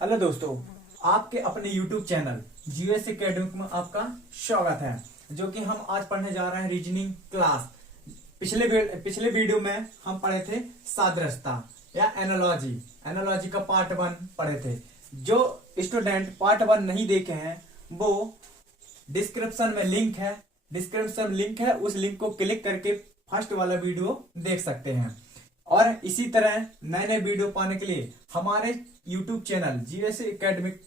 Hello दोस्तों, आपके अपने YouTube चैनल जीएस एकेडमिक में आपका स्वागत है। जो कि हम आज पढ़ने जा रहे हैं रीजनिंग क्लास। पिछले वीडियो में हम पढ़े थे सादृश्यता या एनालॉजी का पार्ट 1 पढ़े थे। जो स्टूडेंट पार्ट 1 नहीं देखे हैं वो डिस्क्रिप्शन में लिंक है, उस लिंक को क्लिक करके फर्स्ट वाला वीडियो देख सकते हैं। और इसी तरह नए नए वीडियो पाने के लिए हमारे YouTube चैनल जीएस एकेडमिक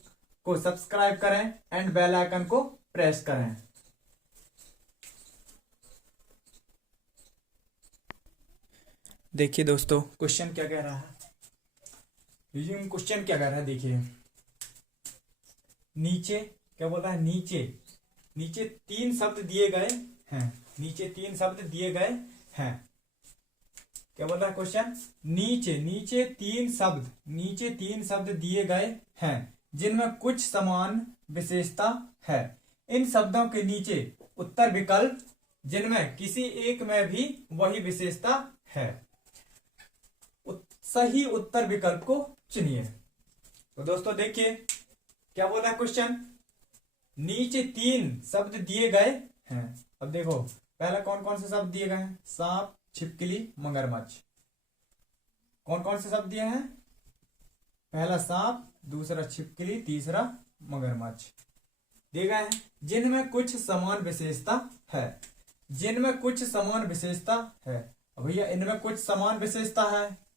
को सब्सक्राइब करें एंड बेल आइकन को प्रेस करें। देखिए दोस्तों, क्वेश्चन क्या कह रहा है। क्वेश्चन क्या कह रहा है, देखिए नीचे क्या बोल रहा है। नीचे 3 शब्द दिए गए हैं। क्या बोल रहा है क्वेश्चन। नीचे 3 शब्द दिए गए हैं जिनमें कुछ समान विशेषता है। इन शब्दों के नीचे उत्तर विकल्प जिनमें किसी एक में भी वही विशेषता है। सही उत्तर विकल्प को चुनिए। तो दोस्तों देखिए क्या बोल रहा है क्वेश्चन। नीचे 3 शब्द दिए गए हैं। अब देखो पहला कौन कौन से शब्द दिए गए हैं। सांप, छिपकली, मगरमच्छ। कौन कौन से शब्द दिए हैं। पहला सांप, दूसरा छिपकली, तीसरा मगरमच्छ दिए गए हैं जिनमें कुछ समान विशेषता है। अब भैया इनमें कुछ समान विशेषता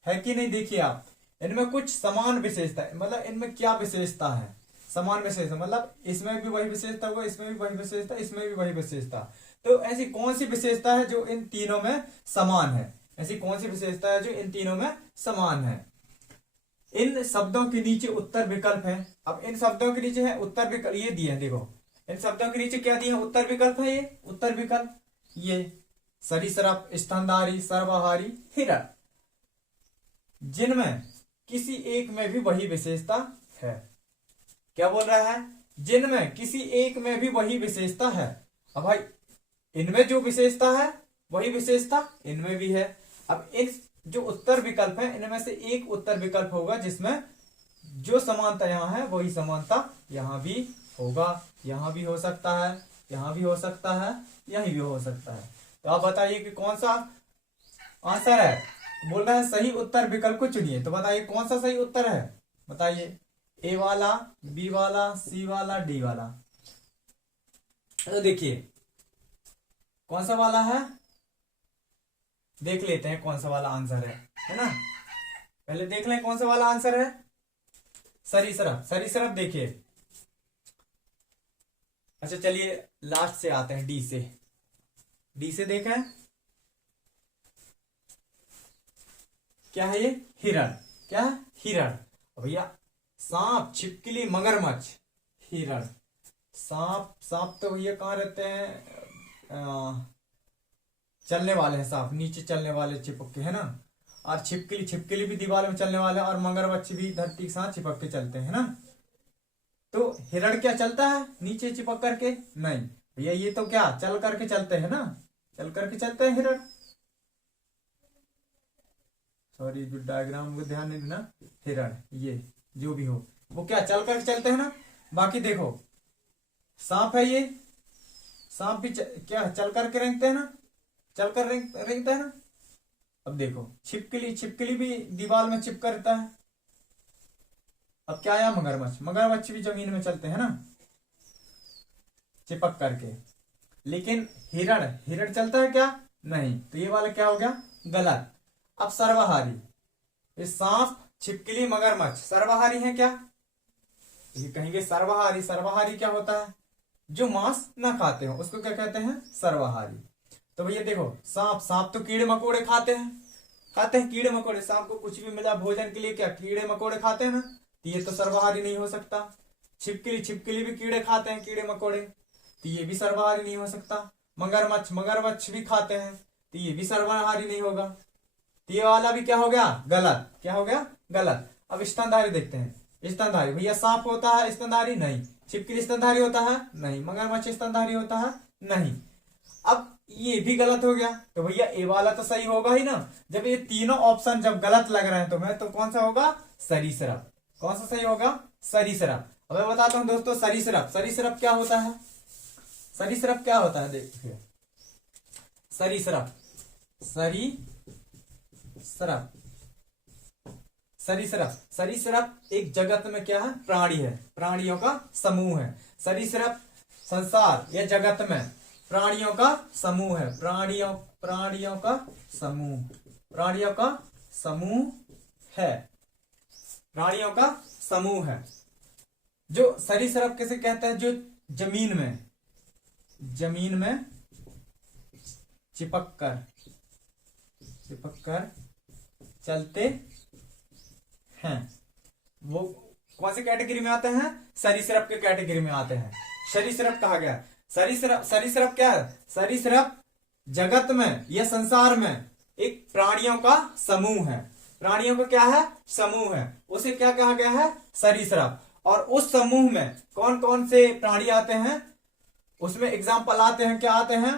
है कि नहीं। देखिए आप, इनमें कुछ समान विशेषता है, मतलब इनमें क्या विशेषता है। समान विशेषता मतलब इसमें भी वही विशेषता होगा, इसमें भी वही विशेषता, इसमें भी वही विशेषता। तो ऐसी कौन सी विशेषता है जो इन तीनों में समान है। इन शब्दों के नीचे उत्तर विकल्प है। अब इन शब्दों के नीचे है उत्तर विकल्प, ये दिए हैं। देखो इन शब्दों के नीचे क्या दिए हैं, उत्तर विकल्प है। ये उत्तर विकल्प ये सरीसृप, स्तनधारी, सर्वाहारी, हिरण, जिनमें किसी एक में भी वही विशेषता है। क्या बोल रहा है, जिनमें किसी एक में भी वही विशेषता है। अब भाई इनमें जो विशेषता है वही विशेषता इनमें भी है। अब इन जो उत्तर विकल्प है इनमें से एक उत्तर विकल्प होगा जिसमें जो समानता यहाँ है वही समानता यहाँ भी होगा। यहाँ भी हो सकता है, यहाँ भी हो सकता है, यहीं भी हो सकता है। तो आप बताइए कि कौन सा आंसर है। बोल रहा है सही उत्तर विकल्प को चुनिए। तो बताइए कौन सा सही उत्तर है। बताइए ए वाला, बी वाला, सी वाला, डी वाला। तो देखिए कौन सा वाला है, देख लेते हैं कौन सा वाला आंसर है ना। पहले देख लें कौन सा वाला आंसर है। सरीसृप देखिए। अच्छा चलिए लास्ट से आते हैं, डी से देखें क्या है ये। हिरण। क्या है, हिरण। भैया सांप, छिपकली, मगरमच्छ, हिरण। सांप तो भैया कहाँ रहते हैं, चलने वाले हैं सांप, नीचे चलने वाले चिपक के, है ना। और छिपकली भी दीवार में चलने वाले, और मगरमच्छ भी धरती के साथ चिपक के चलते हैं ना। तो हिरण क्या चलता है नीचे चिपक करके, नहीं भैया ये तो क्या चल करके चलते हैं ना, चल करके चलते हैं हिरण। सॉरी जो डायग्राम को ध्यान नहीं देना। हिरण ये जो भी हो वो क्या चल करके चलते हैं ना। बाकी देखो सांप है, ये सांप भी क्या चल करके रेंगते हैं ना, चलकर रेंगता है ना। अब देखो छिपकली भी दीवार में चिपक रहता है। अब क्या आया, मगरमच्छ भी जमीन में चलते हैं ना चिपक करके। लेकिन हिरण चलता है क्या, नहीं। तो ये वाला क्या हो गया, गलत। अब सर्वाहारी, ये सांप, छिपकली, मगरमच्छ सर्वाहारी है क्या। ये कहेंगे सर्वाहारी क्या होता है, जो मांस ना खाते हो उसको क्या कहते हैं, सर्वाहारी। तो भैया देखो सांप तो कीड़े मकोड़े खाते हैं कीड़े मकोड़े। सांप को कुछ भी मिला भोजन के लिए क्या कीड़े मकोड़े खाते हैं ना, तो ये तो सर्वाहारी नहीं हो सकता। छिपकली भी कीड़े खाते हैं, कीड़े मकोड़े, तो ये भी सर्वाहारी नहीं हो सकता। मगरमच्छ भी खाते हैं, तो ये भी सर्वाहारी नहीं होगा। तो ये वाला भी क्या हो गया, गलत। क्या हो गया, गलत। अब स्तनधारी देखते हैं। स्तनधारी भैया सांप होता है स्तनधारी, नहीं। छिपकली स्तनधारी होता है, नहीं। मगरमच्छ स्तनधारी होता है, नहीं। अब ये भी गलत हो गया। तो भैया ए वाला तो सही होगा ही ना। जब ये तीनों ऑप्शन जब गलत लग रहे हैं तो कौन सा होगा, सरीसृप। कौन सा सही होगा, सरीसृप। अब मैं बताता हूं दोस्तों सरीसृप, सरीसृप क्या होता है, सरीसृप क्या होता है देखिए, सरीसृप, सरीसृप, सरीसृप, सरीसृप एक जगत में क्या है, प्राणी है, प्राणियों का समूह है। सरीसृप संसार या जगत में प्राणियों का समूह है, प्राणियों का समूह, प्राणियों का समूह है, प्राणियों का समूह है। जो सरीसृप कैसे कहते हैं, जो जमीन में चिपक कर चलते हैं, वो कौन सी कैटेगरी में आते हैं, सरीसृप के कैटेगरी में आते हैं। सरीसृप कहा गया, सरीसृप क्या है, सरीसृप जगत में या संसार में एक प्राणियों का समूह है, प्राणियों का क्या है, समूह है, उसे क्या कहा गया है, सरीसृप। और उस समूह में कौन कौन से प्राणी आते हैं, उसमें एग्जाम्पल आते हैं, क्या आते हैं,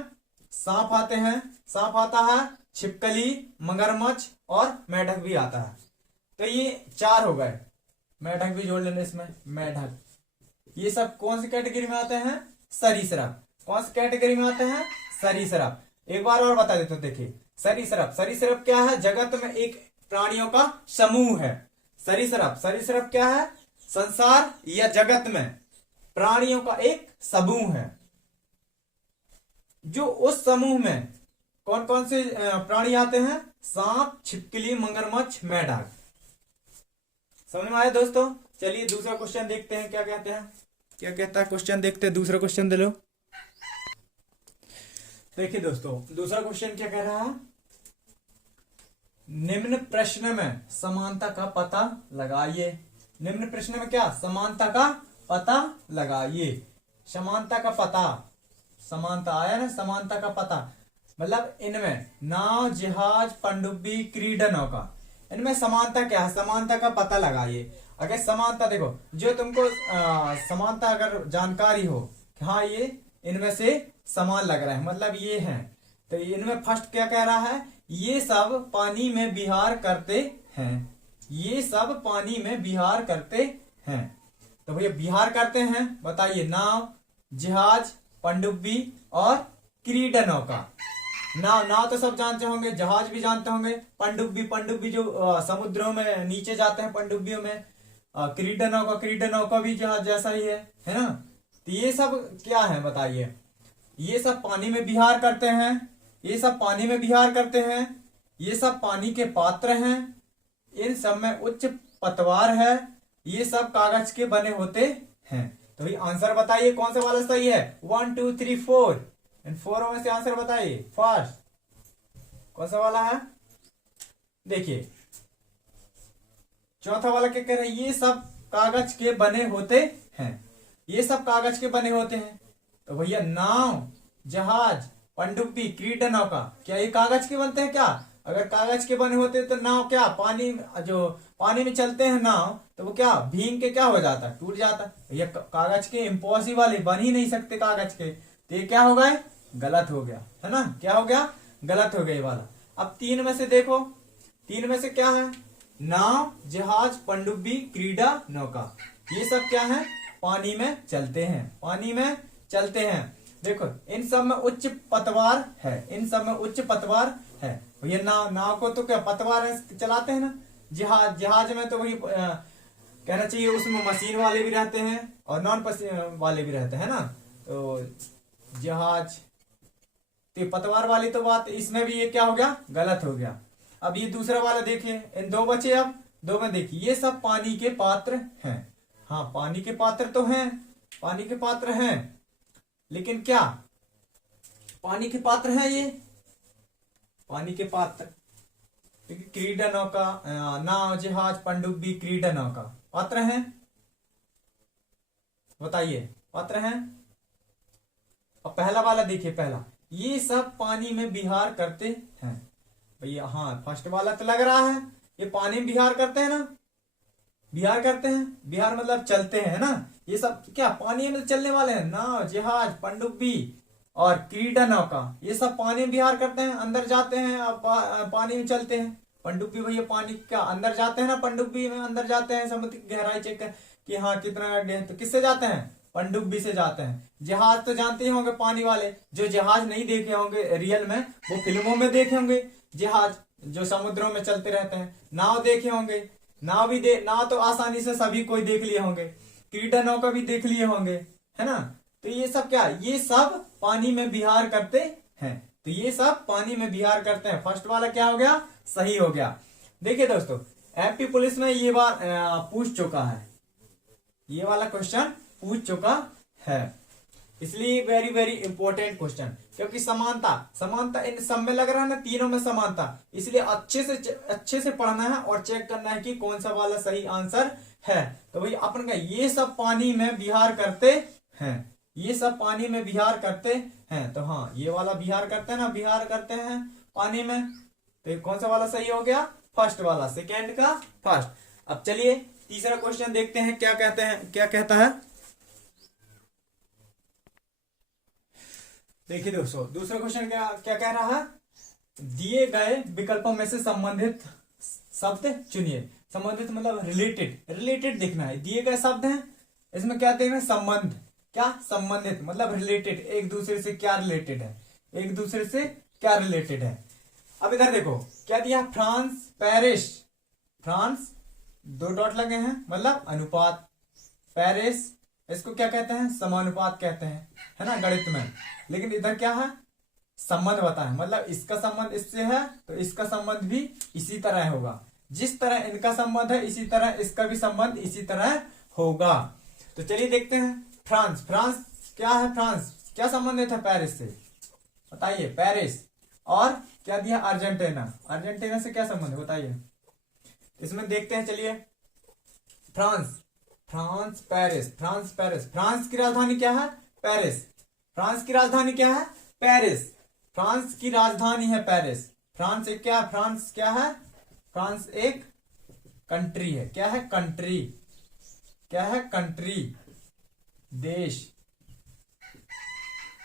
सांप आते हैं, सांप आता है, छिपकली, मगरमच्छ और मेढक भी आता है। तो ये 4 हो गए, मेढक भी जोड़ लेना इसमें, मेढक, ये सब कौन सी कैटेगरी में आते हैं, सरीसृप। कौन सी कैटेगरी में आते हैं, सरीसृप। एक बार और बता देते, देखिए सरीसृप, सरीसृप क्या है, जगत में एक प्राणियों का समूह है। सरीसृप, सरीसृप क्या है, संसार या जगत में प्राणियों का एक समूह है, जो उस समूह में कौन कौन से प्राणी आते हैं, सांप, छिपकली, मगरमच्छ, मेढक। समझ में आया दोस्तों। चलिए दूसरा क्वेश्चन देखते हैं, क्या कहते हैं, क्या कहता है क्वेश्चन, देखते हैं दूसरा क्वेश्चन दे लो। देखिए दोस्तों दूसरा क्वेश्चन क्या कह रहा है, निम्न प्रश्न में समानता का पता लगाइए। निम्न प्रश्न में क्या, समानता का पता लगाइए। समानता का पता, समानता आया ना, समानता का पता मतलब इनमें नाव, जहाज, पनडुब्बी, क्रीडा नौका, इनमें समानता क्या है, समानता का पता लगाइए। अगर समानता देखो, जो तुमको समानता अगर जानकारी हो कि हाँ ये इनमें से समान लग रहा है, मतलब ये है, तो इनमें फर्स्ट क्या कह रहा है, ये सब पानी में विहार करते हैं, ये सब पानी में विहार करते हैं। तो भैया विहार करते हैं, बताइए, नाव, जहाज, पनडुब्बी और क्रीडा नौका। नाव तो सब जानते होंगे, जहाज भी जानते होंगे, पनडुब्बी जो समुद्रों में नीचे जाते हैं पनडुब्बियों में, क्रीडा नौका भी जहाज जैसा ही है ना। तो ये सब क्या है बताइए, ये सब पानी में विहार करते हैं, ये सब पानी में विहार करते हैं, ये सब पानी के पात्र हैं, इन सब में उच्च पतवार है, ये सब कागज के बने होते हैं। तो ये आंसर बताइए कौन सा वाला सही है, 1 2 3 4, इन 4 में से आंसर बताइए फर्स्ट कौन सा वाला है। देखिए चौथा वाला क्या कह रहा है, ये सब कागज के बने होते हैं, ये सब कागज के बने होते हैं। तो भैया नाव, जहाज, पनडुब्बी, क्रीडा नौका, क्या ये कागज के बनते हैं क्या? अगर कागज के बने होते तो नाव क्या पानी में चलते हैं नाव, तो वो क्या भीग के क्या हो जाता है, टूट जाता है। ये कागज के इम्पॉसिबल है, बन ही नहीं सकते कागज के, तो ये क्या हो गए, गलत हो गया, है ना, क्या हो गया, गलत हो गया ये वाला। अब 3 में से देखो, 3 में से क्या है, नाव, जहाज, पनडुब्बी, क्रीडा नौका, ये सब क्या है, पानी में चलते हैं, पानी में चलते हैं। देखो इन सब में उच्च पतवार है, इन सब में उच्च पतवार है। ये नाव को तो क्या पतवार चलाते हैं ना, जहाज में तो वही कहना चाहिए, उसमें मशीन वाले भी रहते हैं और नॉन वाले भी रहते हैं ना। तो जहाज तो पतवार वाली तो बात, इसमें भी ये क्या हो गया, गलत हो गया। अब ये दूसरा वाला देखिए, इन 2 बचे, अब 2 में देखिए, ये सब पानी के पात्र हैं। हाँ पानी के पात्र तो हैं, पानी के पात्र हैं, लेकिन क्या पानी के पात्र हैं, ये पानी के पात्र, क्रीडा नौका, नाव, जहाज, पनडुब्बी, क्रीडा नौका पात्र हैं, बताइए पात्र हैं। अब पहला वाला देखिए, पहला ये सब पानी में विहार करते हैं। भैया हाँ फर्स्ट वाला तो लग रहा है ये पानी में विहार करते हैं ना, विहार करते हैं, विहार मतलब चलते हैं ना, ये सब क्या पानी में चलने वाले हैं, नाव, जहाज, पनडुब्बी और क्रीडा नौका, ये सब पानी में विहार करते हैं, अंदर जाते हैं, पानी में चलते हैं। पनडुब्बी भैया पानी क्या अंदर जाते हैं ना, पनडुब्बी में अंदर जाते हैं, समुद्र की गहराई चेक कि हाँ कितना, तो किससे जाते हैं, पनडुब्बी से जाते हैं। जहाज तो जानते ही होंगे पानी वाले, जो जहाज नहीं देखे होंगे रियल में वो फिल्मों में देखे होंगे, जहाज जो समुद्रों में चलते रहते हैं। नाव देखे होंगे, नाव तो आसानी से सभी कोई देख लिए होंगे, क्रीडा नौका भी देख लिए होंगे, है ना। तो ये सब क्या, ये सब पानी में विहार करते हैं, तो ये सब पानी में विहार करते हैं। फर्स्ट वाला क्या हो गया, सही हो गया। देखिए दोस्तों, एमपी पुलिस में ये बार पूछ चुका है, ये वाला क्वेश्चन पूछ चुका है, इसलिए वेरी वेरी इंपॉर्टेंट क्वेश्चन, क्योंकि समानता इन सब में लग रहा है ना, तीनों में समानता, इसलिए अच्छे से पढ़ना है और चेक करना है कि कौन सा वाला सही आंसर है। तो भाई अपन का ये सब पानी में विहार करते हैं, ये सब पानी में विहार करते हैं, तो हाँ ये वाला विहार करते हैं ना, विहार करते हैं पानी में, तो कौन सा वाला सही हो गया, फर्स्ट वाला, सेकेंड का फर्स्ट। अब चलिए तीसरा क्वेश्चन देखते हैं, क्या कहते हैं, क्या कहता है। देखिए दोस्तों, दूसरा क्वेश्चन क्या क्या कह रहा है, दिए गए विकल्पों में से संबंधित शब्द चुनिए। संबंधित मतलब रिलेटेड देखना है, दिए गए शब्द हैं, इसमें क्या देखना है, संबंध, क्या संबंधित मतलब रिलेटेड, एक दूसरे से क्या रिलेटेड है, एक दूसरे से क्या रिलेटेड है। अब इधर देखो क्या दिया, फ्रांस पेरिस, फ्रांस 2 डॉट लगे हैं मतलब अनुपात, पेरिस इसको क्या कहते हैं, समानुपात कहते हैं, है ना गणित में। लेकिन इधर क्या है, संबंध बताएं, मतलब इसका संबंध इससे है तो इसका संबंध भी इसी तरह होगा, जिस तरह इनका संबंध है इसी तरह इसका भी संबंध इसी तरह होगा। तो चलिए देखते हैं, फ्रांस क्या है, फ्रांस क्या संबंधित है पेरिस से, बताइए, पेरिस। और क्या दिया, अर्जेंटीना से क्या संबंध है बताइए, इसमें देखते हैं। चलिए फ्रांस पेरिस, फ्रांस की राजधानी क्या है, पेरिस, फ्रांस की राजधानी क्या है, पेरिस, फ्रांस की राजधानी है पेरिस। फ्रांस एक क्या, फ्रांस क्या है, फ्रांस एक कंट्री है, क्या है, कंट्री, क्या है, कंट्री, देश,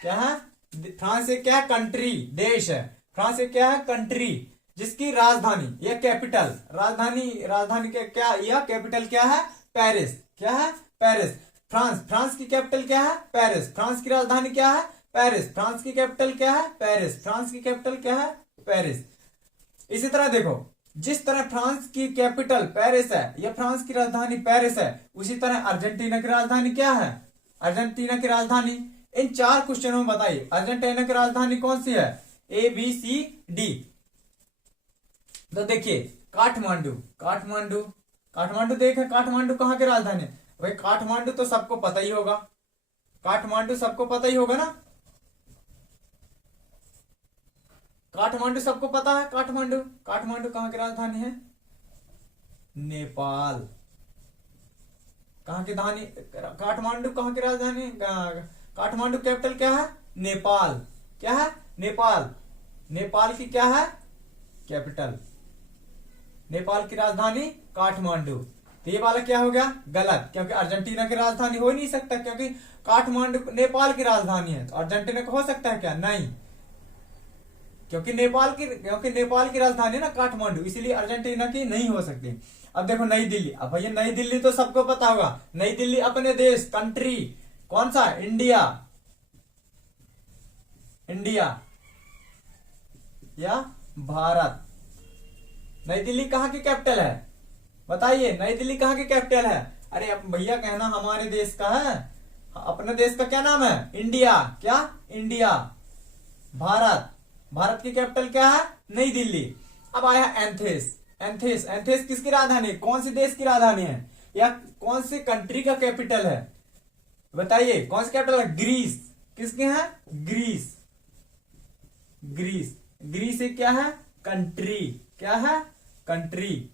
क्या है, फ्रांस एक क्या है, कंट्री, देश है। फ्रांस एक क्या है, कंट्री जिसकी राजधानी या कैपिटल, राजधानी क्या या कैपिटल क्या है, पेरिस, क्या है, पेरिस। फ्रांस की कैपिटल क्या है, पेरिस, फ्रांस की राजधानी क्या है, पेरिस, फ्रांस की कैपिटल क्या है, पेरिस, फ्रांस की कैपिटल क्या है, पेरिस। इसी तरह देखो, जिस तरह फ्रांस की कैपिटल पेरिस है या फ्रांस की राजधानी पेरिस है, उसी तरह अर्जेंटीना की राजधानी क्या है, अर्जेंटीना की राजधानी। इन 4 क्वेश्चनों में बताइए अर्जेंटीना की राजधानी कौन सी है, ABCD। तो देखिए काठमांडू देखे, काठमांडू कहाँ की राजधानी है भाई, काठमांडू तो सबको पता ही होगा, काठमांडू सबको पता ही होगा ना, काठमांडू सबको पता है, काठमांडू कहाँ की राजधानी है, नेपाल। कहाँ की धानी, काठमांडू कहाँ की राजधानी, काठमांडू कैपिटल क्या है, नेपाल, क्या है, नेपाल की क्या है, कैपिटल, नेपाल की राजधानी काठमांडू। तो ये वाला क्या हो गया, गलत, क्योंकि अर्जेंटीना की राजधानी हो ही नहीं सकता, क्योंकि काठमांडू नेपाल की राजधानी है, तो अर्जेंटीना का हो सकता है क्या, नहीं, क्योंकि नेपाल की राजधानी है ना काठमांडू, इसीलिए अर्जेंटीना की नहीं हो सकती। अब देखो नई दिल्ली, अब भैया नई दिल्ली तो सबको पता होगा, नई दिल्ली अपने देश, कंट्री कौन सा, इंडिया या भारत। नई दिल्ली कहाँ की कैपिटल है बताइए, नई दिल्ली कहाँ की कैपिटल है, अरे अब भैया कहना हमारे देश का है, अपने देश का क्या नाम है, इंडिया, क्या, इंडिया। भारत की कैपिटल क्या है, नई दिल्ली। अब आया एंथेस किसकी राजधानी, कौन सी देश की राजधानी है या कौन सी कंट्री का कैपिटल है बताइए, कौन सी कैपिटल है, ग्रीस, किसके है, ग्रीस एक क्या है, कंट्री, क्या है, कंट्री,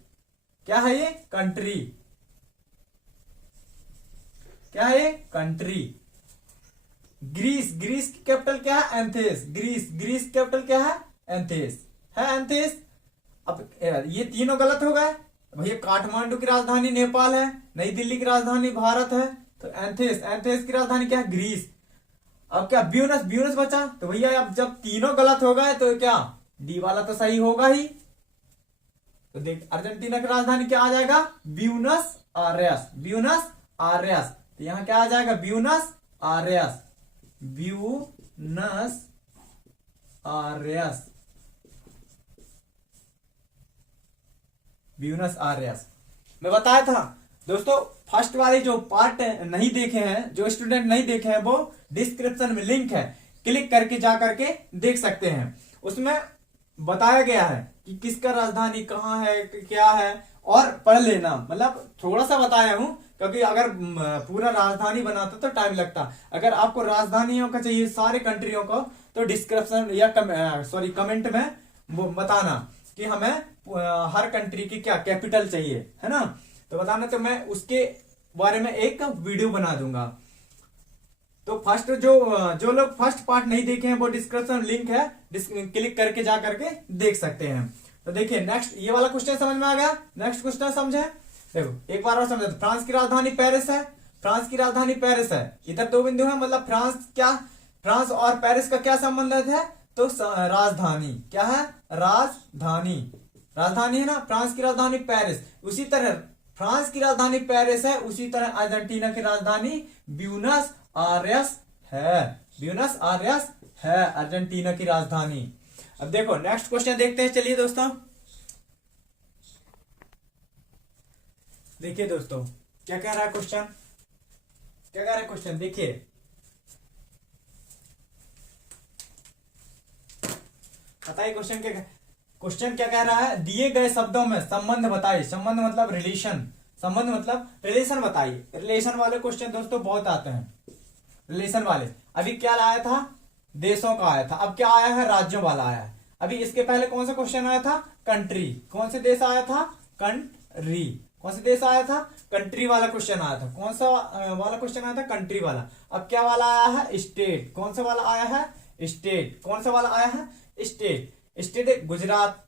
क्या है ये, कंट्री, क्या है ये, कंट्री। ग्रीस की कैपिटल क्या है, एंथेस, ग्रीस कैपिटल क्या है, एंथेस। अब ये तीनों गलत हो गए भैया, काठमांडू की राजधानी नेपाल है, नई दिल्ली की राजधानी भारत है, तो एंथेस की राजधानी क्या है, ग्रीस। अब क्या ब्यूनस बचा, तो भैया अब जब तीनों गलत हो गए तो क्या डी वाला तो सही होगा ही। तो देख अर्जेंटीना की राजधानी क्या आ जाएगा, ब्यूनस आयर्स, तो यहाँ क्या आ जाएगा, Buenos Aires, Buenos Aires, Buenos Aires. मैं बताया था दोस्तों, फर्स्ट वाले जो पार्ट नहीं देखे हैं, जो स्टूडेंट नहीं देखे हैं, वो डिस्क्रिप्शन में लिंक है, क्लिक करके जा करके देख सकते हैं। उसमें बताया गया है कि किसका राजधानी कहाँ है, क्या है, और पढ़ लेना। मतलब थोड़ा सा बताया हूं, क्योंकि अगर पूरा राजधानी बनाता तो टाइम लगता। अगर आपको राजधानियों का चाहिए सारे कंट्रियों को, तो डिस्क्रिप्शन या कमेंट में वो बताना कि हमें हर कंट्री की क्या कैपिटल चाहिए, है ना, तो बताना, तो मैं उसके बारे में एक वीडियो बना दूंगा। तो फर्स्ट जो लोग फर्स्ट पार्ट नहीं देखे हैं, वो डिस्क्रिप्शन लिंक है, क्लिक करके जा करके देख सकते हैं। तो देखिए नेक्स्ट, ये वाला क्वेश्चन समझ में आ गया। नेक्स्ट क्वेश्चन समझे, देखो एक बार और समझे। फ्रांस की राजधानी पेरिस है, फ्रांस की राजधानी पेरिस है। इधर दो बिंदु है, मतलब फ्रांस और पेरिस का क्या संबंध है, तो राजधानी क्या है, राजधानी, राजधानी है ना, फ्रांस की राजधानी पेरिस। उसी तरह फ्रांस की राजधानी पेरिस है, उसी तरह अर्जेंटीना की राजधानी ब्यूनस आयर्स है, ब्यूनस आयर्स है अर्जेंटीना की राजधानी। अब देखो नेक्स्ट क्वेश्चन देखते हैं, चलिए दोस्तों। देखिए दोस्तों क्या कह रहा है क्वेश्चन, क्या कह रहा है क्वेश्चन, देखिए बताइए क्वेश्चन क्या कह रहा है। दिए गए शब्दों में संबंध बताइए, संबंध मतलब रिलेशन, संबंध मतलब रिलेशन बताइए। रिलेशन वाले क्वेश्चन दोस्तों बहुत आते हैं, रिलेशन वाले। अभी क्या आया था, देशों का आया था, अब क्या आया है, राज्यों वाला आया है। अभी इसके पहले कौन सा क्वेश्चन आया था, कंट्री, कौन से देश आया था, कंट्री, कौन से देश आया था, कंट्री वाला क्वेश्चन आया था। कौन सा वाला क्वेश्चन आया था, कंट्री वाला। अब क्या वाला आया है, स्टेट, कौन सा वाला आया है, स्टेट, कौन सा वाला आया है, स्टेट, स्टेट गुजरात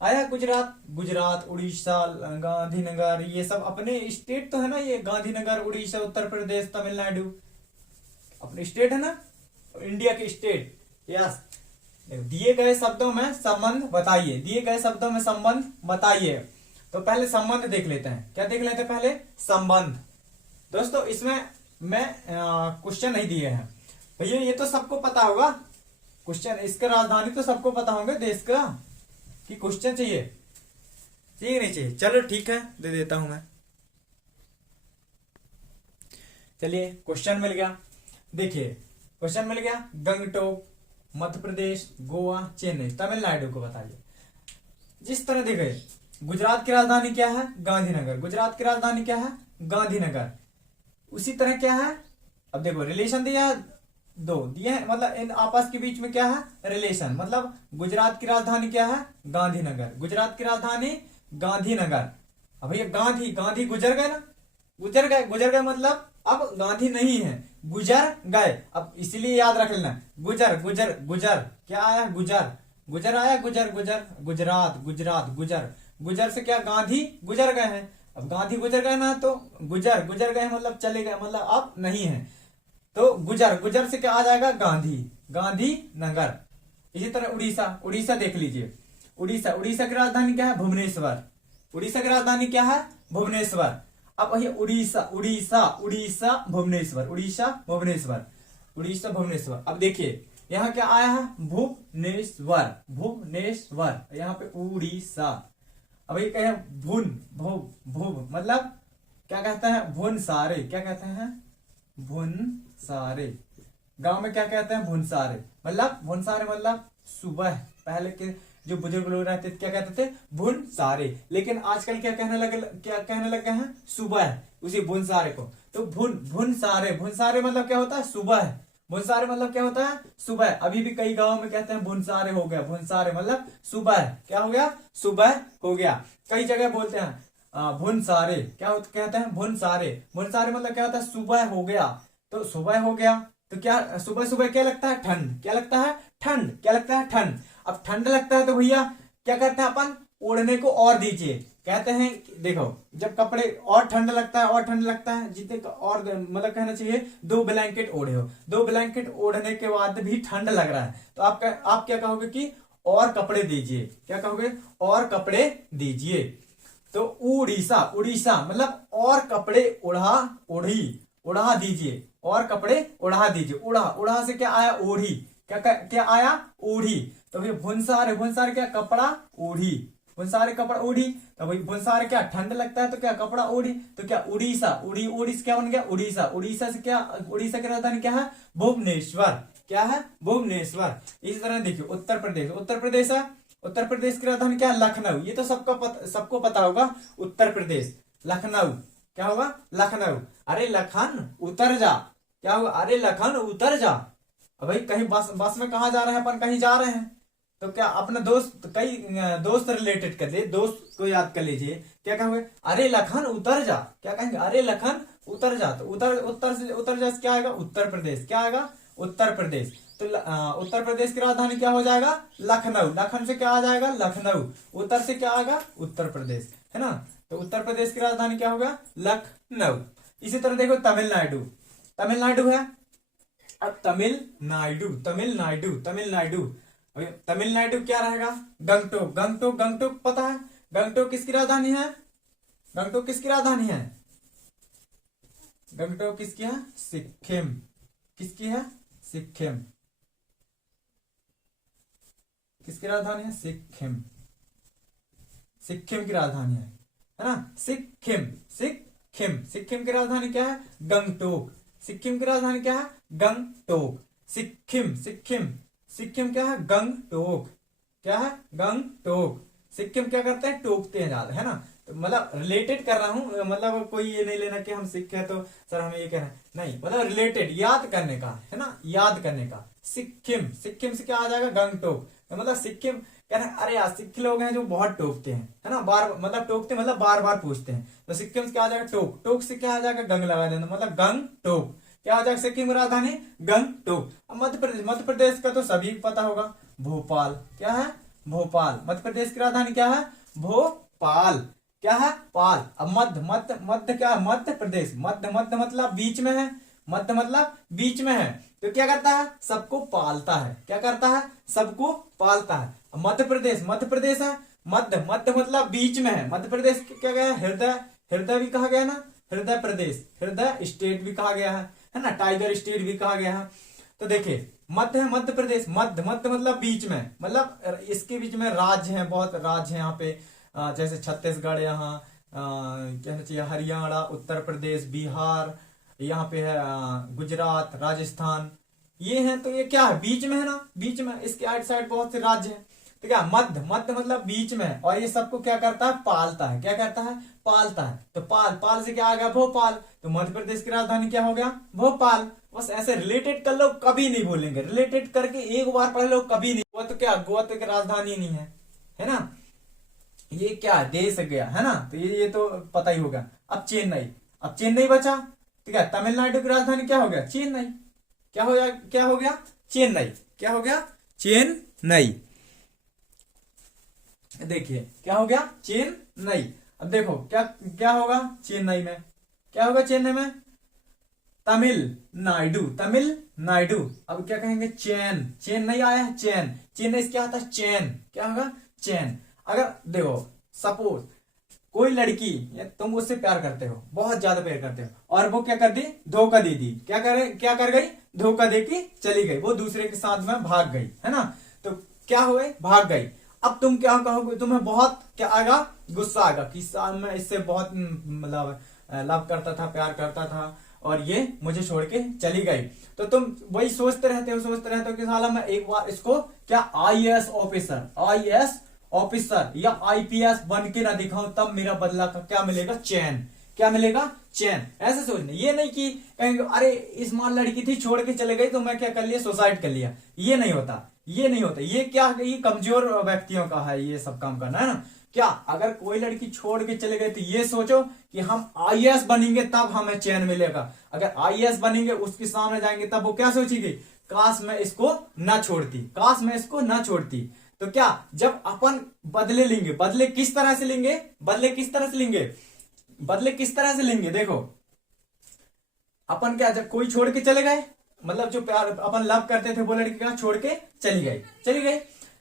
आया, गुजरात, गुजरात, उड़ीसा, गांधीनगर, ये सब अपने स्टेट तो है ना, ये गांधीनगर, उड़ीसा, उत्तर प्रदेश, तमिलनाडु अपने स्टेट है ना, इंडिया के स्टेट। यस, दिए गए शब्दों में संबंध बताइए, दिए गए शब्दों में संबंध बताइए। तो पहले संबंध देख लेते हैं, क्या देख लेते हैं पहले, संबंध। दोस्तों इसमें मैं क्वेश्चन नहीं दिए हैं भैया, ये तो सबको पता होगा क्वेश्चन, इसका राजधानी तो सबको पता होंगे देश का, कि क्वेश्चन चाहिए, चाहिए नहीं चाहिए, चलो ठीक है दे देता हूं मैं। चलिए क्वेश्चन मिल गया, देखिए क्वेश्चन मिल गया, गंगटोक, मध्य प्रदेश, गोवा, चेन्नई, तमिलनाडु को बताइए। जिस तरह देखे, गुजरात की राजधानी क्या है, गांधीनगर, गुजरात की राजधानी क्या है, गांधीनगर। उसी तरह क्या है, अब देखो रिलेशन दिया, दो दिए हैं, मतलब इन आपस के बीच में क्या है, रिलेशन। मतलब गुजरात की राजधानी क्या है, गांधीनगर, गुजरात की राजधानी गांधीनगर। अब ये गांधी, गांधी गुजर गए ना, गुजर गए, गुजर गए मतलब अब गांधी नहीं है, गुजर गए। अब इसलिए याद रख लेना, गुजर, गुजर, गुजर क्या आया, गुजर, गुजर आया, गुजर, गुजर, गुजरात, गुजरात, गुजर, गुजर से क्या, गांधी गुजर गए हैं। अब गांधी गुजर गए ना, तो गुजर, गुजर गए मतलब चले गए, मतलब अब नहीं है, तो गुजर, गुजर से क्या आ जाएगा, गांधी, गांधी नगर। इसी तरह उड़ीसा, उड़ीसा देख लीजिए, उड़ीसा, उड़ीसा की राजधानी क्या है, भुवनेश्वर, उड़ीसा की राजधानी क्या है, भुवनेश्वर। अब वही उड़ीसा, उड़ीसा, उड़ीसा भुवनेश्वर, उड़ीसा भुवनेश्वर, उड़ीसा भुवनेश्वर। अब देखिए यहाँ क्या आया है, भुवनेश्वर, भुवनेश्वर, यहाँ पे उड़ीसा। अब ये कहे भुन, भुव, भुव मतलब क्या कहते हैं, भुन सारे, क्या कहते हैं, भुन सारे। गांव में क्या कहते हैं, भुनसारे, मतलब भुनसारे मतलब सुबह, पहले के जो बुजुर्ग लोग रहते थे क्या कहते थे, भुनसारे। लेकिन आजकल क्या कहने लगे हैं, सुबह, उसी भुनसारे को। तो भुनसारे, भुनसारे मतलब क्या होता है, सुबह, भुनसारे मतलब क्या होता है, सुबह। अभी भी कई गांवों में कहते हैं भुनसारे हो गया, भुनसारे मतलब सुबह, क्या हो गया, सुबह हो गया। कई जगह बोलते हैं भुनसारे, क्या कहते हैं, भुनसारे, भुनसारे मतलब क्या होता है, सुबह हो गया। तो सुबह हो गया तो क्या, सुबह सुबह क्या लगता है, ठंड, क्या लगता है, ठंड, क्या लगता है, ठंड। अब ठंड लगता है तो भैया क्या करते हैं अपन, ओढ़ने को और दीजिए, कहते हैं देखो जब कपड़े और ठंड लगता है, और ठंड लगता है जितने और मतलब कहना चाहिए 2 ब्लैंकेट ओढ़े हो, 2 ब्लैंकेट ओढ़ने के बाद भी ठंड लग रहा है, तो आप क्या कहोगे कि और कपड़े दीजिए, क्या कहोगे, और कपड़े दीजिए। तो उड़ीसा, उड़ीसा मतलब और कपड़े उड़ा दीजिए, और कपड़े उड़ा दीजिए। उड़ा, उड़ा से क्या आया? ओढ़ी। क्या आया? ओढ़ी। तो भाई भुनसार, भुनसार क्या? कपड़ा ओढ़ी। भुनसार कपड़ा ओढ़ी। तो भाई भुनसार क्या? ठंड लगता है तो क्या? कपड़ा ओढ़ी। तो क्या? उड़ीसा, उड़ी, उड़ीसा क्या बन गया? उड़ीसा। उड़ीसा से क्या? उड़ीसा की राजधानी क्या है? भुवनेश्वर। क्या है? भुवनेश्वर। इसी तरह देखिए उत्तर प्रदेश, उत्तर प्रदेश है, उत्तर प्रदेश की राजधानी क्या है? लखनऊ। ये तो सबको पता होगा। उत्तर प्रदेश, लखनऊ। क्या होगा? लखनऊ। अरे लखन उतर जा। क्या होगा? अरे लखन उतर जा। अब भाई कहीं बस में कहा जा रहे हैं अपन? कहीं जा रहे हैं तो क्या अपना दोस्त, कई दोस्त रिलेटेड कर दे, दोस्त को याद कर लीजिए। क्या कहोगे? अरे लखन उतर जा। क्या कहेंगे? अरे लखन उतर जा। तो उतर जा से क्या आएगा? उत्तर प्रदेश। क्या आएगा? उत्तर प्रदेश। तो उत्तर प्रदेश की राजधानी क्या हो जाएगा? लखनऊ। लखन से क्या आ जाएगा? लखनऊ। उत्तर से क्या आएगा? उत्तर प्रदेश, है ना। तो उत्तर प्रदेश की राजधानी क्या होगा? लखनऊ। इसी तरह देखो तमिलनाडु, तमिलनाडु है। अब तमिलनाडु, तमिलनाडु, तमिलनाडु, तमिलनाडु क्या रहेगा? गंगटोक, गंगटोक, गंगटोक पता है? गंगटोक किसकी राजधानी है? गंगटोक किसकी राजधानी है? गंगटोक किसकी है? सिक्किम। किसकी है? सिक्किम। किसकी राजधानी है? सिक्किम। सिक्किम की राजधानी है ना। सिक्किम, सिक्किम, सिक्किम की राजधानी क्या है? गंगटोक। सिक्किम की राजधानी क्या है? गंगटोक। सिक्किम, सिक्किम, सिक्किम क्या है? गंगटोक। क्या है? गंगटोक। सिक्किम क्या करते हैं? टोकते हैं ज्यादा, है ना। तो मतलब रिलेटेड कर रहा हूं, मतलब कोई ये नहीं लेना कि हम सिख है तो सर हमें ये कह रहे हैं, नहीं, मतलब रिलेटेड, याद करने का, है ना, याद करने का। सिक्किम, सिक्किम से क्या आ जाएगा? गंगटोक। तो मतलब सिक्किम कह रहे हैं अरे यार सिख लोग हैं जो बहुत टोकते हैं, है ना, बार मतलब टोकते मतलब बार बार पूछते हैं। तो सिक्किम से क्या आ जाएगा? टोक। टोक से क्या आ जाएगा? गंग लगा देना, मतलब गंगटोक। क्या हो जाएगा? सिक्किम की राजधानी गंगटोक। अब मध्य प्रदेश, मध्य प्रदेश का तो सभी पता होगा, भोपाल। क्या है? भोपाल। मध्य प्रदेश की राजधानी क्या है? भोपाल। क्या है? पाल। अब मध्य, मध्य, मध्य क्या है? मध्य प्रदेश। मध्य, मध्य मतलब बीच में है, मध्य मतलब बीच में है। तो क्या करता है? सबको पालता है। क्या करता है? सबको पालता है। मध्य प्रदेश, मध्य प्रदेश है, मध्य, मध्य मतलब बीच में है। मध्य प्रदेश क्या गया? हृदय, हृदय भी कहा गया ना, हृदय प्रदेश, हृदय स्टेट भी कहा गया है ना, टाइगर स्टेट भी कहा गया है। तो देखिए मध्य है, मध्य प्रदेश, मध्य, मध्य मतलब बीच में, मतलब इसके बीच में राज्य हैं, बहुत राज्य हैं यहाँ पे, जैसे छत्तीसगढ़, यहाँ कहना चाहिए हरियाणा, उत्तर प्रदेश, बिहार, यहाँ पे है गुजरात, राजस्थान, ये हैं। तो ये क्या है? बीच में है ना, बीच में। इसके आइट साइड बहुत से राज्य हैं। तो क्या मध्य, मध्य मतलब बीच में है, और ये सबको क्या करता है? पालता है। क्या करता है? पालता है। तो पाल, पाल से क्या आ गया? भोपाल। तो मध्य प्रदेश की राजधानी क्या हो गया? भोपाल। बस ऐसे रिलेटेड कर लो, कभी नहीं भूलेंगे, रिलेटेड करके एक बार पढ़ लो, कभी नहीं। गोवा तो क्या? गोवा तो की राजधानी नहीं है ना। ये क्या देश गया, है ना। तो ये तो पता ही होगा। अब चेन्नई, अब चेन्नई बचा। तो क्या तमिलनाडु की राजधानी क्या हो गया? चेन्नई। क्या हो गया? क्या हो गया? चेन्नई। क्या हो गया? चेन्नई। देखिए क्या हो गया? चेन्नई। अब देखो क्या क्या होगा चेन्नई में? क्या होगा चेन्नई में? तमिलनाडु, तमिलनाडु। अब क्या कहेंगे? चैन, चेन नहीं आया है, चैन, चेन्नई से क्या आता है? चैन। क्या होगा? चैन। अगर देखो सपोज कोई लड़की, तुम उससे प्यार करते हो, बहुत ज्यादा प्यार करते हो, और वो क्या कर दी? धोखा दे दी। क्या कर गई? धोखा दे के चली गई, वो दूसरे के साथ में भाग गई, है ना। तो क्या हुए? भाग गई। अब तुम क्या कहोगे? तुम्हें बहुत क्या आएगा? गुस्सा आएगा कि मैं इससे बहुत मतलब लव करता था, प्यार करता था, और ये मुझे छोड़ के चली गई। तो तुम वही सोचते रहते हो कि साला मैं एक बार इसको क्या आईएएस ऑफिसर, आईएएस ऑफिसर या आईपीएस बन के ना दिखाऊं, तब मेरा बदला का क्या मिलेगा? चैन। क्या मिलेगा? चैन। ऐसे सोचना, ये नहीं कि कहेंगे अरे स्मार्ट लड़की थी छोड़ के चले गई तो मैं क्या कर लिया? सुसाइड कर लिया। ये नहीं होता, ये नहीं होता। ये क्या, ये कमजोर व्यक्तियों का है ये सब काम करना, है ना। क्या अगर कोई लड़की छोड़ के चले गए तो ये सोचो कि हम आईएएस बनेंगे तब हमें चैन मिलेगा। अगर आईएएस बनेंगे, उसके सामने जाएंगे, तब वो क्या सोचेगी? काश मैं इसको ना छोड़ती, काश मैं इसको ना छोड़ती। तो क्या जब अपन बदले लेंगे, बदले किस तरह से लेंगे? बदले किस तरह से लेंगे? बदले किस तरह से लेंगे? देखो अपन क्या, जब कोई छोड़ के चले गए, मतलब जो प्यार अपन लव करते थे वो लड़की का छोड़ के चली गई, चली गई,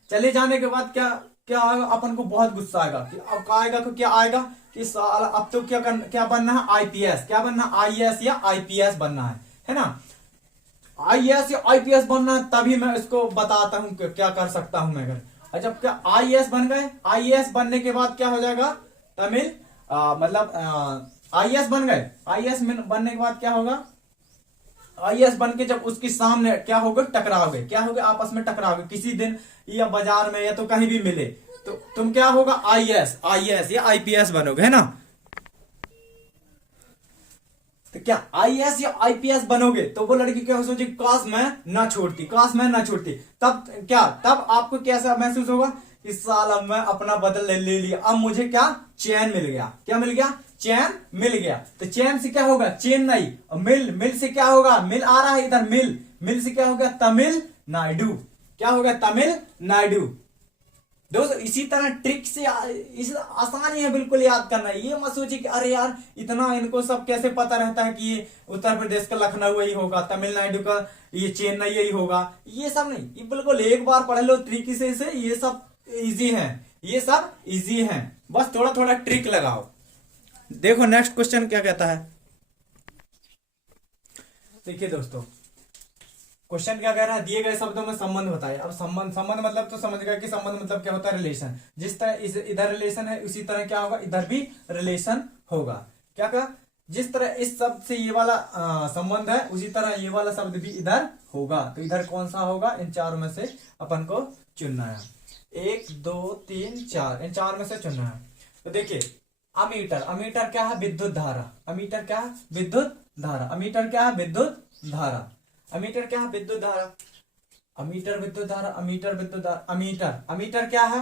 चले जाने के बाद क्या क्या आएगा? अपन को बहुत गुस्सा आएगा कि अब आएगा, तो क्या आएगा कि साला अब तो क्या बनना है, आईपीएस, क्या बनना है, आईएएस या आईपीएस बनना है ना। आईएएस या आईपीएस बनना है तभी मैं इसको बताता हूं कि क्या कर सकता हूं मैं। अगर जब क्या आईएएस बन गए, आईएएस बनने के बाद क्या हो जाएगा, तमिल मतलब आईएएस बन गए, आईएएस बनने के बाद क्या होगा, आईएएस बन के जब उसके सामने क्या होगा, टकराओगे, क्या होगा, आपस में टकराओगे किसी दिन या बाजार में या तो कहीं भी मिले, तो तुम क्या होगा, आईएएस, आईएएस या आईपीएस बनोगे, है ना। तो क्या आईएएस या आईपीएस बनोगे तो वो लड़की क्या सोची, काश मैं ना छोड़ती, काश मैं ना छोड़ती। तब क्या, तब आपको कैसा महसूस होगा, इस साल अब मैं अपना बदल ले लिया, अब मुझे क्या चैन मिल गया, क्या मिल गया, चैन मिल गया। तो चैन से क्या होगा, चेन्नई, मिल, मिल से क्या होगा, मिल आ रहा है इधर, मिल, मिल से क्या होगा, तमिलनाडु, क्या होगा, तमिलनाडु। दोस्तों इसी तरह ट्रिक से इस आसानी है बिल्कुल याद करना। ये मत सोचिए कि अरे यार इतना इनको सब कैसे पता रहता है कि ये उत्तर प्रदेश का लखनऊ ही होगा, तमिलनाडु का ये चेन्नई ही होगा, ये सब नहीं, ये बिल्कुल एक बार पढ़ लो तरीके से ये सब इजी है, ये सब इजी है, बस थोड़ा थोड़ा ट्रिक लगाओ। देखो नेक्स्ट क्वेश्चन क्या कहता है, देखिए दोस्तों क्वेश्चन क्या कह रहा है, दिए गए शब्दों में संबंध बताइए। अब संबंध, संबंध मतलब तो समझ गया कि संबंध मतलब क्या होता है, रिलेशन। जिस तरह इधर रिलेशन है उसी तरह क्या होगा, इधर भी रिलेशन होगा। क्या कहा, जिस तरह इस शब्द से ये वाला संबंध है उसी तरह ये वाला शब्द भी इधर होगा। तो इधर कौन सा होगा, इन चारों में से अपन को चुनना है, 1 2 3 4, इन चार में से चुनना है। तो देखिए अमीटर, अमीटर क्या है, विद्युत धारा, अमीटर क्या है, विद्युत धारा, अमीटर क्या है, विद्युत धारा, अमीटर क्या है, विद्युत धारा, अमीटर विद्युत धारा, अमीटर विद्युत धारा, अमीटर, अमीटर क्या है,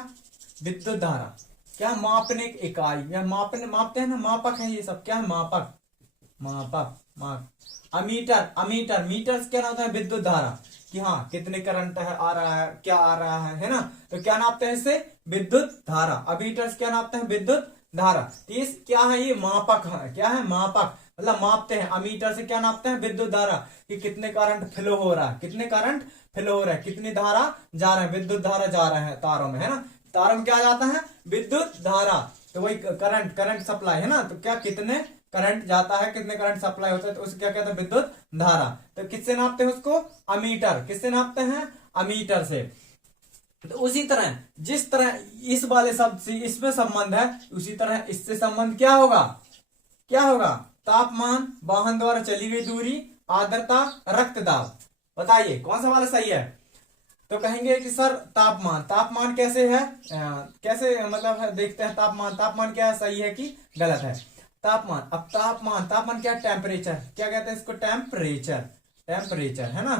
विद्युत धारा, क्या मापने की इकाई, या मापने, मापते हैं ना, मापक है ये सब, क्या है, मापक, मापक, माप, अमीटर, अमीटर, मीटर क्या होता है, विद्युत धारा, कि हाँ कितने करंट है आ रहा है, क्या आ रहा है ना, तो क्या नापते हैं इससे, विद्युत धारा। अमीटर क्या नापते हैं, विद्युत धारा। तो क्या है, ये मापक है, क्या है, मापक, मतलब मापते हैं। अमीटर से क्या नापते हैं, विद्युत धारा, कि कितने करंट फ्लो हो रहा है, कितने करंट फ्लो हो रहा है, कितनी धारा जा रहा है, विद्युत धारा जा रहा है तारों में, है ना, तारों में क्या जाता है, विद्युत धारा, तो वही करंट, करंट सप्लाई है ना, तो क्या कितने करंट जाता है, कितने करंट सप्लाई होता है, तो उसे क्या कहते हैं, विद्युत धारा। तो किससे नापते हैं उसको, अमीटर, किससे नापते हैं, अमीटर से। तो उसी तरह जिस तरह इस वाले शब्द से इसमें संबंध है उसी तरह इससे संबंध क्या होगा, क्या होगा, तापमान, वाहन द्वारा चली गई दूरी, आर्द्रता, रक्तदाब। बताइए कौन सा वाला सही है। तो कहेंगे कि सर तापमान, तापमान कैसे है, कैसे मतलब है, देखते हैं तापमान, तापमान क्या है, सही है कि गलत है। तापमान, अब तापमान, तापमान क्या, टेम्परेचर, क्या कहते हैं इसको, टेम्परेचर, टेम्परेचर है ना,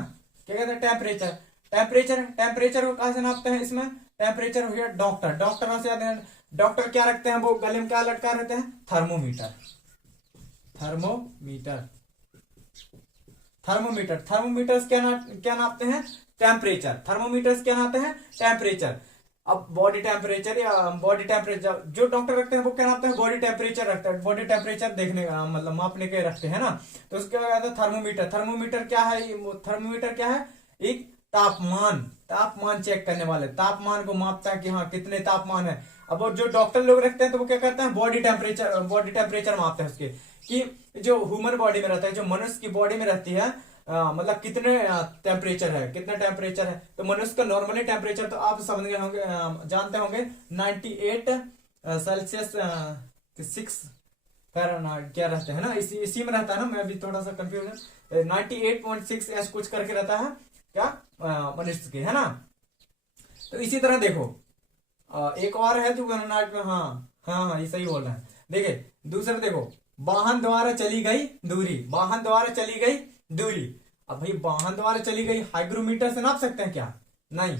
क्या कहते हैं, टेम्परेचर, टेम्परेचर, टेम्परेचर को कहां से नापते हैं, इसमें टेम्परेचर हो गया डॉक्टर, डॉक्टर से आते हैं, डॉक्टर क्या रखते हैं, वो गले में क्या लटका रहते हैं, थर्मोमीटर, थर्मोमीटर, थर्मोमीटर, थर्मोमीटर क्या नापते हैं, टेम्परेचर, थर्मोमीटर क्या नापते हैं, टेम्परेचर। अब बॉडी टेम्परेचर या बॉडी टेम्परेचर जो डॉक्टर रखते हैं वो क्या नापते हैं, बॉडी टेम्परेचर रखते हैं, बॉडी टेम्परेचर देखने का मतलब मापने के रखते हैं ना, तो उसके बाद थर्मोमीटर, थर्मोमीटर क्या है, थर्मोमीटर क्या है, एक तापमान, तापमान चेक करने वाले, तापमान को मापता है कि हाँ कितने तापमान है। अब वो जो डॉक्टर लोग रखते हैं तो वो क्या करते हैं, बॉडी टेम्परेचर, बॉडी टेम्परेचर मापते हैं उसके, कि जो ह्यूमन बॉडी में रहता है, जो मनुष्य की बॉडी में रहती है, मतलब कितने टेम्परेचर है, कितने टेम्परेचर है। तो मनुष्य का नॉर्मली टेम्परेचर तो आप समझ गए होंगे, जानते होंगे 98 सेल्सियस 6 फ़ारेनहाइट क्या रहते हैं ना, इसी में रहता है ना, मैं भी थोड़ा सा कंफ्यूज है, 98.6 ऐसा कुछ करके रहता है क्या, मनुष्य के, है ना। तो इसी तरह देखो एक और है जो फ़ारेनहाइट में, हाँ हाँ हाँ ये सही बोल रहा है। देखिए दूसरा देखो, वाहन द्वारा चली गई दूरी, वाहन द्वारा चली गई दूरी। अब भाई वाहन द्वारा चली गई हाइग्रोमीटर से नाप सकते हैं क्या, नहीं,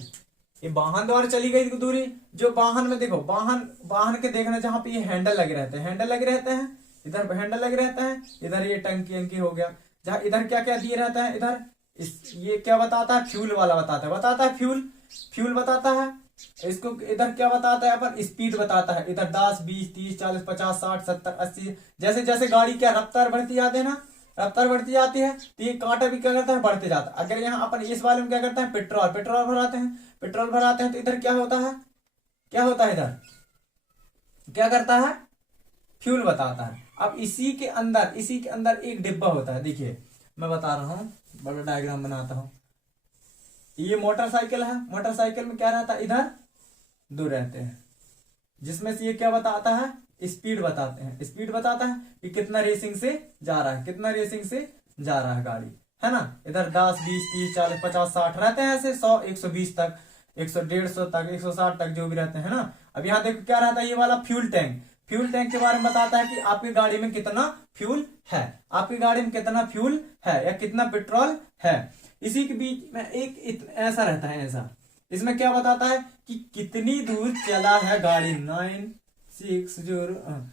ये वाहन द्वारा चली गई दूरी, जो वाहन में देखो, वाहन, वाहन के देखना जहां पे ये हैंडल लगे रहते हैं, हैंडल लगे रहते हैं, इधर हैंडल लगे रहता है, इधर ये टंकी अंकी हो गया, जहां इधर क्या क्या दिए रहता है, इधर ये क्या बताता है, फ्यूल वाला बताता है, बताता है फ्यूल, फ्यूल बताता है इसको। इधर क्या बताता है अपन, स्पीड बताता है, इधर 10 20 30 40 50 60 70 80, जैसे जैसे गाड़ी क्या रफ्तार बढ़ती जाती है ना, रफ्तार बढ़ती जाती है, तो ये कांटा भी क्या करता है, बढ़ते जाता है। अगर यहाँ अपन इस वाले में क्या करते हैं, पेट्रोल, पेट्रोल भराते हैं, पेट्रोल भराते हैं, तो इधर क्या होता है, क्या होता है, इधर क्या करता है, फ्यूल बताता है। अब इसी के अंदर एक डिब्बा होता है। देखिए मैं बता रहा हूं, बड़ा डायग्राम बनाता हूं। ये मोटरसाइकिल है, मोटरसाइकिल में क्या रहता है, इधर दो रहते हैं, जिसमें से ये क्या बताता है, स्पीड बताते हैं। स्पीड बताता है कि कितना रेसिंग से जा रहा है, कितना रेसिंग से जा रहा है गाड़ी, है ना। इधर 10, 20, 30, 40, 50, 60 रहते हैं ऐसे, 100, 120 तक, 100, 150 तक, 160 तक जो भी रहते हैं ना। अब यहाँ देखो क्या रहता है, ये वाला फ्यूल टैंक। फ्यूल टैंक के बारे में बताता है कि आपकी गाड़ी में कितना फ्यूल है, आपकी गाड़ी में कितना फ्यूल है या कितना पेट्रोल है। इसी के बीच में एक ऐसा रहता है, ऐसा, इसमें क्या बताता है कि कितनी दूर चला है गाड़ी। 9300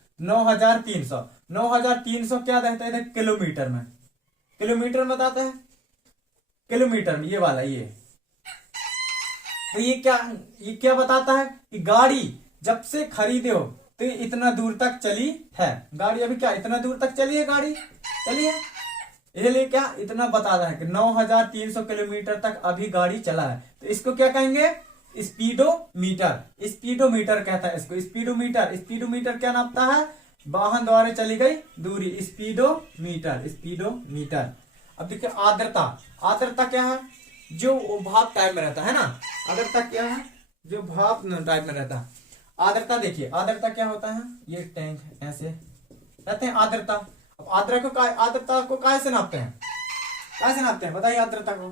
9300 क्या रहता है किलोमीटर में, किलोमीटर में बताता है, किलोमीटर में। ये वाला ये तो ये क्या बताता है कि गाड़ी जब से खरीदे हो तो ये इतना दूर तक चली है गाड़ी। अभी क्या इतना दूर तक चली है गाड़ी, चली है, इसलिए क्या इतना बताता है कि 9300 किलोमीटर तक अभी गाड़ी चला है। तो इसको क्या कहेंगे, स्पीडोमीटर। स्पीडोमीटर कहता है इसको, स्पीडोमीटर। स्पीडोमीटर क्या नापता है, वाहन द्वारा चली गई दूरी, स्पीडोमीटर, स्पीडोमीटर। अब देखिए आर्द्रता। आर्द्रता क्या है, जो भाप टाइप में रहता है ना। आर्द्रता क्या है, जो भाप टाइप में रहता है। आर्द्रता देखिए, आर्द्रता क्या होता है, ये टैंक ऐसे रहते हैं आर्द्रता। अब आर्द्रता को काय से नापते हैं, काय से नापते हैं बताइए आर्द्रता को,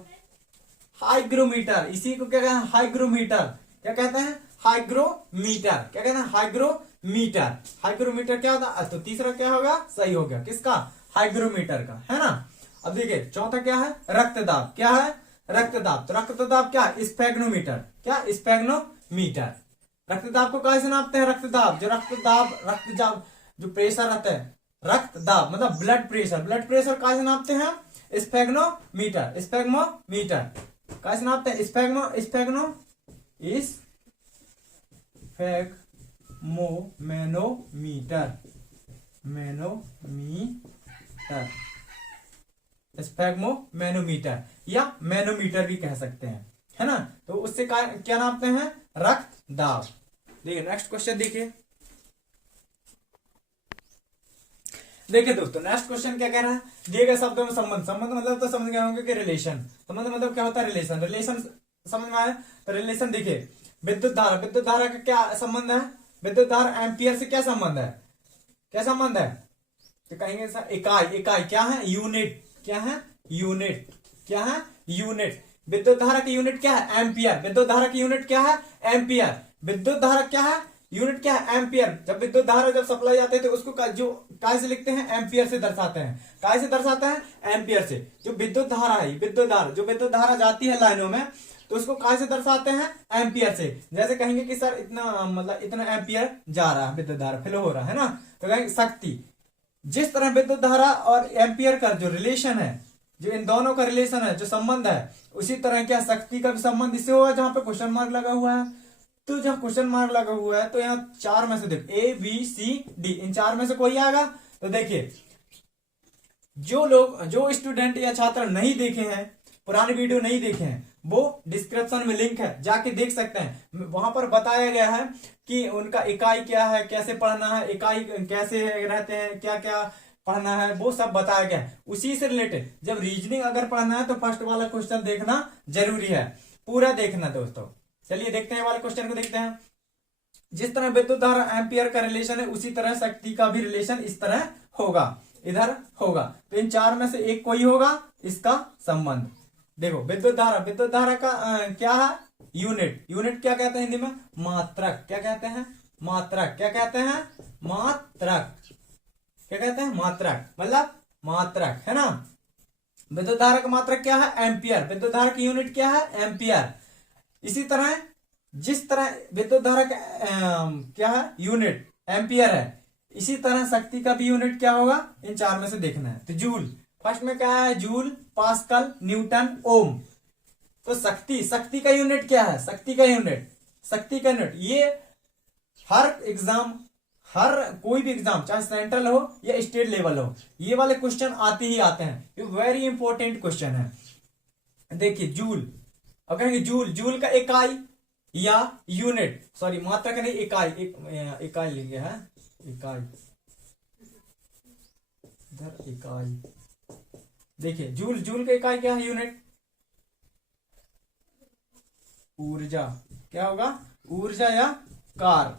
हाइग्रोमीटर। इसी को क्या कहते हैं, हाइग्रोमीटर। क्या कहते हैं, हाइग्रोमीटर। क्या कहते हैं, हाइग्रोमीटर। हाइग्रोमीटर क्या होता है, तो तीसरा क्या होगा, सही हो गया, किसका, हाइग्रोमीटर का, है ना। अब देखिए चौथा क्या है, रक्तदाब। क्या है, रक्तदाब। तो रक्तदाब क्या है, स्पेग्नोमीटर। क्या, स्पेग्नोमीटर। रक्तदाब को कैसे नापते हैं, रक्तदाब, जो रक्तदाब जो प्रेशर रहता है, रक्तदाब मतलब ब्लड प्रेशर। ब्लड प्रेशर कैसे नापते हैं, स्पेग्नोमीटर। स्पेग्नोमीटर कैसे नापते हैं, मैनोमीटर। मैनोमीटर या मैनोमीटर भी कह सकते हैं, है ना। तो उससे क्या नापते हैं, रक्त दाब। देखिए नेक्स्ट क्वेश्चन देखिए दोस्तों, नेक्स्ट क्वेश्चन क्या कह रहा है, दिए गए शब्दों में संबंध। संबंध मतलब तो समझ गए होंगे कि रिलेशन। संबंध मतलब क्या होता है, रिलेशन। रिलेशन समझ में आया तो रिलेशन देखिए, विद्युत धारा, विद्युत धारा का क्या संबंध है, विद्युत धारा एम्पियर से क्या संबंध है, क्या संबंध है, तो कहेंगे इकाई। इकाई क्या है, यूनिट। क्या है, यूनिट। क्या है, यूनिट। विद्युत धारा की यूनिट क्या है, एम्पियर। विद्युत धारा की यूनिट क्या है, एम्पियर। विद्युत धारा क्या है, यूनिट क्या है, एम्पियर। जब विद्युत धारा जब सप्लाई आती है तो उसको जो काय से लिखते हैं, एम्पियर से दर्शाते हैं। काय से दर्शाते हैं, एम्पियर से। जो विद्युत धारा है, विद्युत धारा, जो विद्युत धारा जाती है लाइनों में, तो उसको काय से दर्शाते हैं, एम्पियर से। जैसे कहेंगे कि सर इतना मतलब इतना एम्पियर जा रहा है, विद्युत धारा फ्लो हो रहा है ना, तो कहेंगे शक्ति। जिस तरह विद्युत धारा और एम्पियर का जो रिलेशन है, जो इन दोनों का रिलेशन है, जो संबंध है, उसी तरह क्या शक्ति का भी संबंध इससे होगा। जहां पे क्वेश्चन मार्क लगा हुआ है, तो जहां क्वेश्चन मार्क लगा हुआ है तो यहाँ चार में से देखो, ए बी सी डी, इन चार में से कोई आएगा। तो देखिए जो स्टूडेंट या छात्र नहीं देखे हैं, पुराने वीडियो नहीं देखे हैं, वो डिस्क्रिप्शन में लिंक है, जाके देख सकते हैं। वहां पर बताया गया है कि उनका इकाई क्या है, कैसे पढ़ना है, इकाई कैसे रहते हैं, क्या क्या पढ़ना है, वो सब बताया गया है। उसी से रिलेटेड जब रीजनिंग अगर पढ़ना है तो फर्स्ट वाला क्वेश्चन देखना जरूरी है, पूरा देखना दोस्तों। चलिए देखते हैं वाले क्वेश्चन को, देखते हैं। जिस तरह विद्युत धारा एम्पियर का रिलेशन है, उसी तरह शक्ति का भी रिलेशन इस तरह होगा, इधर होगा। तो इन चार में से एक कोई होगा इसका संबंध। देखो विद्युत धारा का क्या है, यूनिट। यूनिट क्या कहते हैं हिंदी में, मात्रक। क्या कहते हैं, मात्रक। क्या कहते हैं, मात्रक। क्या कहते हैं, मात्रक, मतलब मात्रक, है ना। विद्युत धारा का मात्रक क्या है, एम्पियर। विद्युत धारा की यूनिट क्या है, एम्पियर। इसी तरह जिस तरह विद्युत धारा का क्या है, यूनिट एम्पियर है, इसी तरह शक्ति का भी यूनिट क्या होगा, इन चार में से देखना है। तो जूल, फर्स्ट में क्या है, जूल, पास्कल, न्यूटन, ओम। तो शक्ति का यूनिट क्या है, शक्ति का यूनिट ये हर एग्जाम, हर कोई भी एग्जाम, चाहे सेंट्रल हो या स्टेट लेवल हो, ये वाले क्वेश्चन आते ही आते हैं। ये वेरी इंपॉर्टेंट क्वेश्चन है। देखिए जूल, और कहेंगे जूल का इकाई या यूनिट, सॉरी मात्रक नहीं, इकाई, इकाई लेंगे है, इकाई। इधर इकाई, देखिए जूल, जूल का इकाई क्या है, यूनिट, ऊर्जा, क्या होगा, ऊर्जा या कार,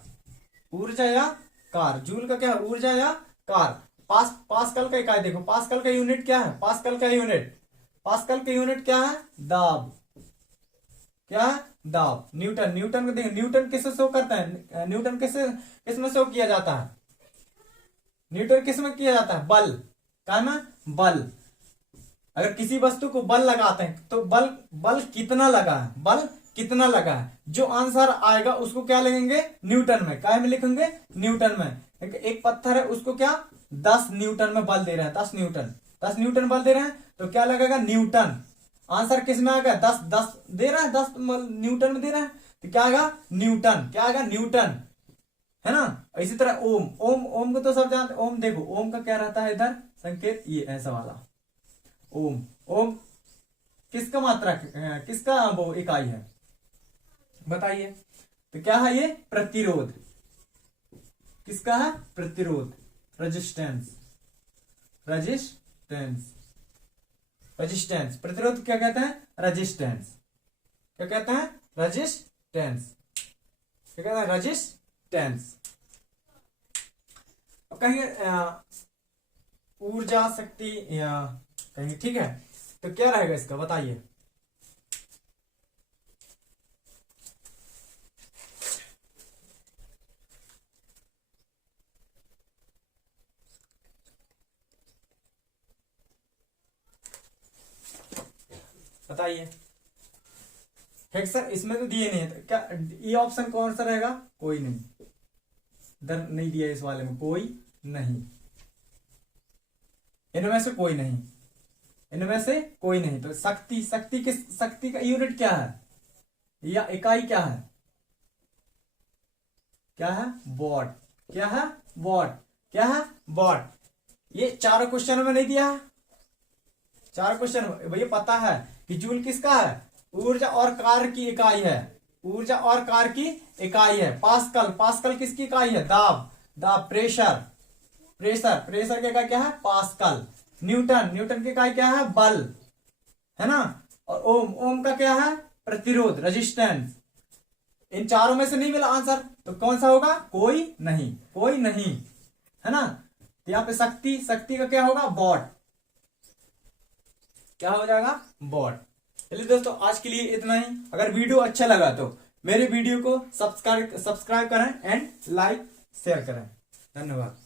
ऊर्जा या कार, जूल का क्या है, ऊर्जा या कार। पास्कल का इकाई देखो, पास्कल का यूनिट क्या है, पास्कल का यूनिट, पास्कल का यूनिट क्या है, दाब, क्या है, दाब। न्यूटन, न्यूटन को देखो, न्यूटन किससे शो करता है, न्यूटन किससे, किसमें शो किया जाता है, न्यूटन किसमें किया जाता है, बल, क्या में, बल। अगर किसी वस्तु को बल लगाते हैं तो बल, बल कितना लगा है, बल कितना लगा है, जो आंसर आएगा उसको क्या लिखेंगे, न्यूटन में, क्या में लिखेंगे, न्यूटन में। एक पत्थर है उसको क्या 10 न्यूटन में बल दे रहे हैं, 10 न्यूटन, 10 न्यूटन बल दे रहे हैं तो क्या लगेगा, न्यूटन। आंसर किस में आएगा, 10, 10 दे रहा है, 10 न्यूटन में दे रहा है तो क्या आएगा, न्यूटन, क्या आएगा, न्यूटन, है ना। इसी तरह ओम, ओम, ओम को तो सब जानते, ओम देखो, ओम का क्या रहता है इधर संकेत, ये ऐसा वाला ओम, ओम किसका मात्रा, किसका वो इकाई है बताइए, तो क्या है ये, प्रतिरोध, किसका है, प्रतिरोध, रेजिस्टेंस, रेजिस्टेंस, रेजिस्टेंस, प्रतिरोध क्या कहते हैं, रेजिस्टेंस, क्या कहते हैं, रेजिस्टेंस, क्या कहते हैं, रेजिस्टेंस। अब कहेंगे ऊर्जा, शक्ति, या कहेंगे, ठीक है, तो क्या रहेगा इसका बताइए, बताइए। हेक्सर इसमें तो दिए नहीं है, तो क्या ये ऑप्शन कौन सा रहेगा, कोई नहीं, इधर नहीं दिया इस वाले में, कोई नहीं, इनमें से कोई नहीं, इनमें से कोई नहीं। तो शक्ति, शक्ति किस, शक्ति का यूनिट क्या है या इकाई क्या है, क्या है, वॉट, क्या है, वॉट, क्या है, वॉट। ये चारों क्वेश्चन में नहीं दिया है, चार क्वेश्चन भैया पता है कि जूल किसका है, ऊर्जा और कार्य की इकाई है, ऊर्जा और कार्य की इकाई है। पास्कल, पास्कल किसकी इकाई है, दाब, दाब, प्रेशर, प्रेशर, प्रेशर की इकाई क्या है, पास्कल। न्यूटन, न्यूटन की इकाई क्या है, बल, है ना। और ओम, ओम का क्या है, प्रतिरोध, रेजिस्टेंस। इन चारों में से नहीं मिला आंसर तो कौन सा होगा, कोई नहीं, कोई नहीं, है ना। तो यहाँ पे शक्ति, शक्ति का क्या होगा, वॉट, क्या हो जाएगा, वॉट। चलिए दोस्तों आज के लिए इतना ही। अगर वीडियो अच्छा लगा तो मेरे वीडियो को सब्सक्राइब करें एंड लाइक शेयर करें। धन्यवाद।